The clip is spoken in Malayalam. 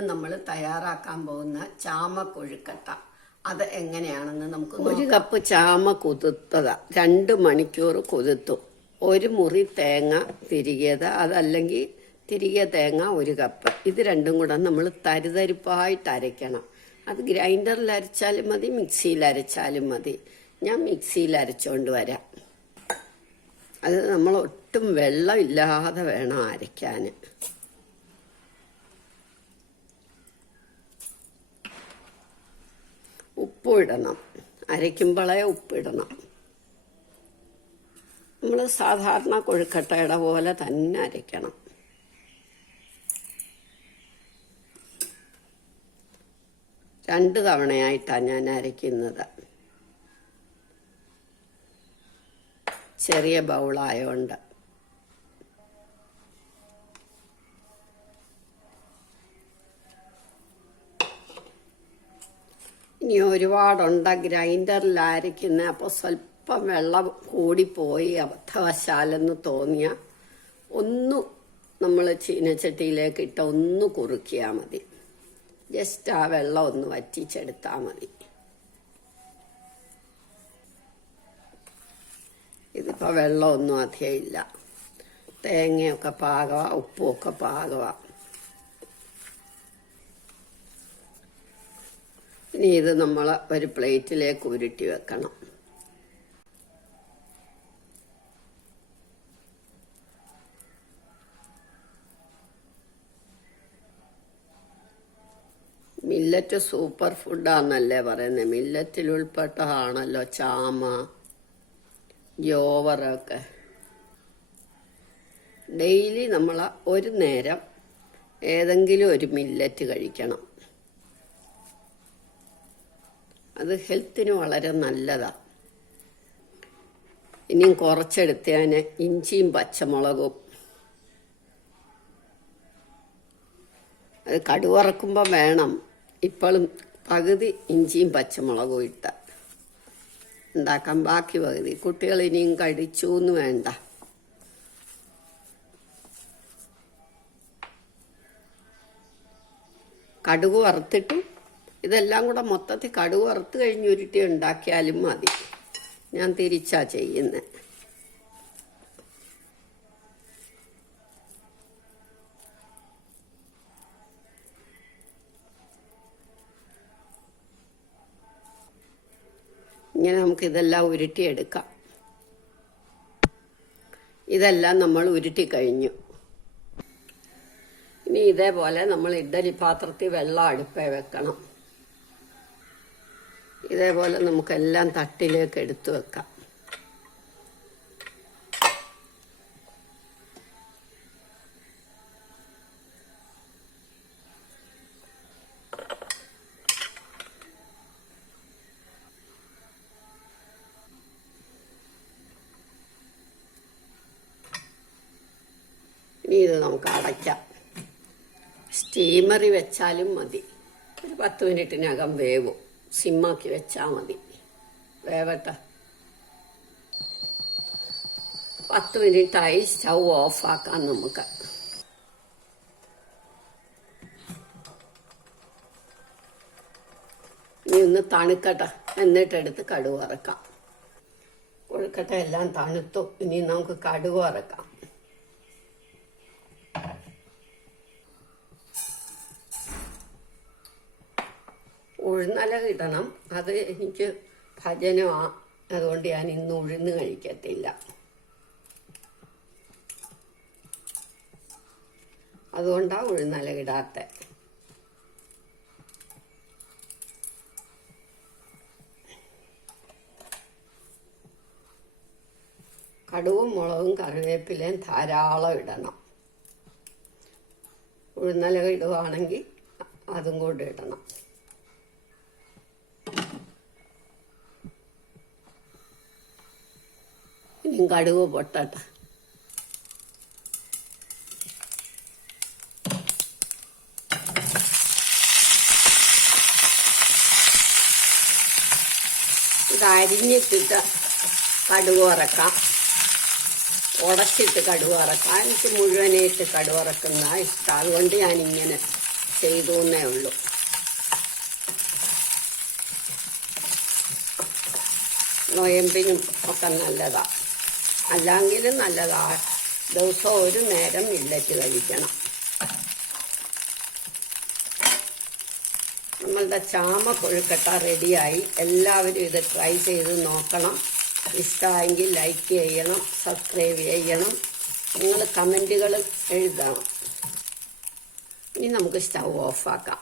ഇന്ന് നമ്മൾ തയ്യാറാക്കാൻ പോകുന്ന ചാമക്കൊഴുക്കട്ട അത് എങ്ങനെയാണെന്ന് നമുക്ക് നോക്കാം. 1 കപ്പ് ചാമ കുതിർത്തതാ, 2 മണിക്കൂർ കുതിർത്തു. 1 മുറി തേങ്ങ തിരികിയത്, അതല്ലെങ്കിൽ തിരികിയ തേങ്ങ 1 കപ്പ്. ഇത് രണ്ടും കൂടെ നമ്മൾ തരിതരിപ്പായിട്ട് അരയ്ക്കണം. അത് ഗ്രൈൻഡറിൽ അരച്ചാലും മതി, മിക്സിയിൽ അരച്ചാലും മതി. ഞാൻ മിക്സിയിൽ അരച്ചുകൊണ്ട് വരാം. അത് നമ്മൾ ഒട്ടും വെള്ളമില്ലാതെ വേണം അരയ്ക്കാൻ. ഉപ്പ് ഇടണം, അരയ്ക്കുമ്പോഴേ ഉപ്പിടണം. നമ്മൾ സാധാരണ കൊഴുക്കട്ടയുടെ പോലെ തന്നെ അരയ്ക്കണം. രണ്ട് തവണയായിട്ടാണ് ഞാൻ അരയ്ക്കുന്നത്. ചെറിയ ബൗളായോണ്ട്. ഇനി ഒരുപാടുണ്ട ഗ്രൈൻഡറിൽ അരയ്ക്കുന്നത്. അപ്പോൾ സ്വല്പം വെള്ളം കൂടിപ്പോയി അബദ്ധവശാലെന്ന് തോന്നിയ ഒന്ന് നമ്മൾ ചീനച്ചട്ടിയിലേക്ക് ഇട്ട് ഒന്ന് കുറുക്കിയാൽ മതി. ജസ്റ്റ് ആ വെള്ളം ഒന്ന് വറ്റിച്ചെടുത്താൽ മതി. ഇതിപ്പോൾ വെള്ളമൊന്നും അധികം ഇല്ല. തേങ്ങയൊക്കെ പാകമാണ്, ഉപ്പുമൊക്കെ പാകമാണ്. ഇനി ഇത് നമ്മൾ ഒരു പ്ലേറ്റിലേക്ക് ഉരുട്ടി വെക്കണം. മില്ലറ്റ് സൂപ്പർ ഫുഡാന്നല്ലേ പറയുന്നത്. മില്ലറ്റിൽ ഉൾപ്പെട്ടതാണല്ലോ ചാമ, ജോവറൊക്കെ. ഡെയിലി നമ്മൾ ഒരു നേരം ഏതെങ്കിലും ഒരു മില്ലറ്റ് കഴിക്കണം. അത് ഹെൽത്തിന് വളരെ നല്ലതാണ്. ഇനിയും കുറച്ചെടുത്ത് ഞാൻ ഇഞ്ചിയും പച്ചമുളകും, അത് കടുവറക്കുമ്പോൾ വേണം. ഇപ്പോഴും പകുതി ഇഞ്ചിയും പച്ചമുളകും ഇട്ട ഉണ്ടാക്കാൻ, ബാക്കി പകുതി കുട്ടികൾ ഇനിയും കഴിച്ചു എന്ന് വേണ്ട. കടുക് വറുത്തിട്ടു ഇതെല്ലാം കൂടെ മൊത്തത്തിൽ കടുക് വറുത്ത് കഴിഞ്ഞ് ഉരുട്ടി ഉണ്ടാക്കിയാലും മതി. ഞാൻ തിരിച്ചാ ചെയ്യുന്നത്. ഇങ്ങനെ നമുക്കിതെല്ലാം ഉരുട്ടിയെടുക്കാം. ഇതെല്ലാം നമ്മൾ ഉരുട്ടി കഴിഞ്ഞു. ഇനി ഇതേപോലെ നമ്മൾ ഇഡ്ഡലി പാത്രത്തിൽ വെള്ളം അടുപ്പേ വെക്കണം. ഇതേപോലെ നമുക്കെല്ലാം തട്ടിലേക്ക് എടുത്തു വെക്കാം. ഇനി ഇത് നമുക്ക് അടയ്ക്കാം. സ്റ്റീമറിൽ വെച്ചാലും മതി. ഒരു 10 മിനിറ്റിനകം വേവും. സിമ്മാക്കി വെച്ചാൽ മതി. വേവട്ടെ. 10 മിനിറ്റായി. സ്റ്റൗ ഓഫാക്കാം നമുക്ക്. ഇനി ഒന്ന് തണുക്കട്ടെ, എന്നിട്ടെടുത്ത് കടുക് വറക്കാം. കൊഴുക്കട്ട എല്ലാം തണുത്തു. ഇനി നമുക്ക് കടുക് വറക്കാം. ഉഴുന്നല ഇടണം. അത് എനിക്ക് ഭജനമാണ്, അതുകൊണ്ട് ഞാൻ ഇന്ന് ഉഴുന്ന് കഴിക്കത്തില്ല. അതുകൊണ്ടാണ് ഉഴുന്നല ഇടാത്ത. കടുവും മുളകും കറിവേപ്പിലയും ധാരാളം ഇടണം. ഉഴുന്നല ഇടുവാണെങ്കിൽ അതും കൂടെ ഇടണം. ഇനിയും കടുക് പൊട്ടട്ടെ. ഇത് അരിഞ്ഞിട്ടിട്ട് കടുക് വറക്കാം. ഉടച്ചിട്ട് കടുക് വറക്കാം. എനിക്ക് മുഴുവനായിട്ട് കടുക് വറക്കുന്ന ഇഷ്ടം. അതുകൊണ്ട് ഞാനിങ്ങനെ ചെയ്തു എന്നേ ഉള്ളൂ. നൊയമ്പിനും ഒക്കെ നല്ലതാ, അല്ലെങ്കിലും നല്ലതാ. ദിവസം ഒരു നേരം മില്ലറ്റ് കഴിക്കണം. നമ്മളുടെ ചാമ കൊഴുക്കട്ട റെഡിയായി. എല്ലാവരും ഇത് ട്രൈ ചെയ്ത് നോക്കണം. ഇഷ്ടമായെങ്കിൽ ലൈക്ക് ചെയ്യണം, സബ്സ്ക്രൈബ് ചെയ്യണം, നിങ്ങൾ കമൻറ്റുകൾ എഴുതണം. ഇനി നമുക്ക് സ്റ്റൗ ഓഫാക്കാം.